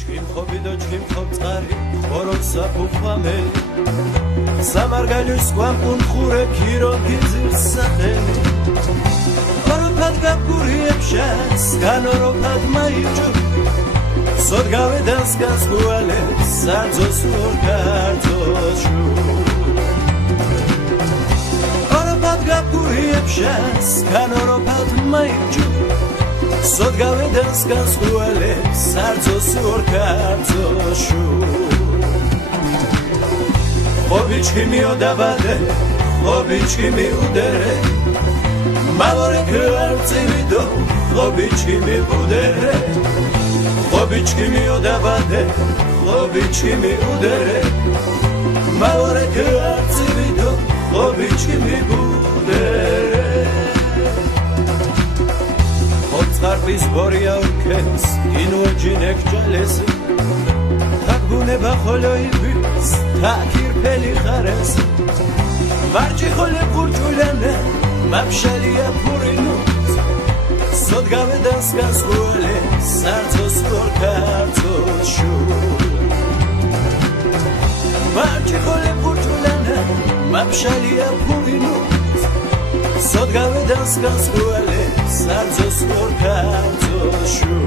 Çimxobi do çimxob წყარი ხოროს საფუხამელი სამარგალის გვამყუნ ხურე ქიროგიზის სახელი ხოროფად გაფურიებშას განოროფად მაიჭუ სოდგავე დასკას გუალე საძოს ორ კარტოშუ ხოროფად გაფურიებშას განოროფად მაიჭუ სოდგავე დასკას გუალე საძოს ორ კარტოშუ Xobički mi odabade, xobički mi udere Malore kralci vido, xobički mi budere Xobički mi odabade, xobički mi udere Malore kralci vido, xobički mi budere Xotsqarpis borja urkes, inuođinek jalesi Buნება ხოლო იბის თაქირფელი ხარეს ვარჯი ხოლე ფურჭულენე მაფშალია ფურინუც სოდგავე დასკას გულე სარცოს ორკარცოშუ ვარჯი ხოლე ფურჭულენე მაფშალია ფურინუც სოდგავე დასკას გულე სარცოს ორკარცოშუ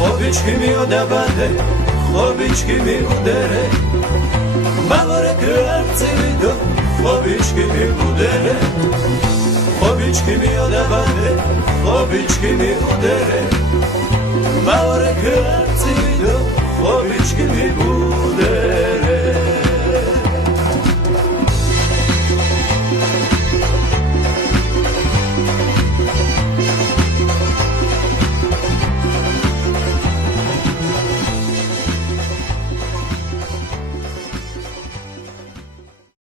Xobički mi odabade, xobički mi udere Malore kralci vido, xobički mi budere Xobički mi odabade, xobički mi udere Malore kralci vido, xobički mi budere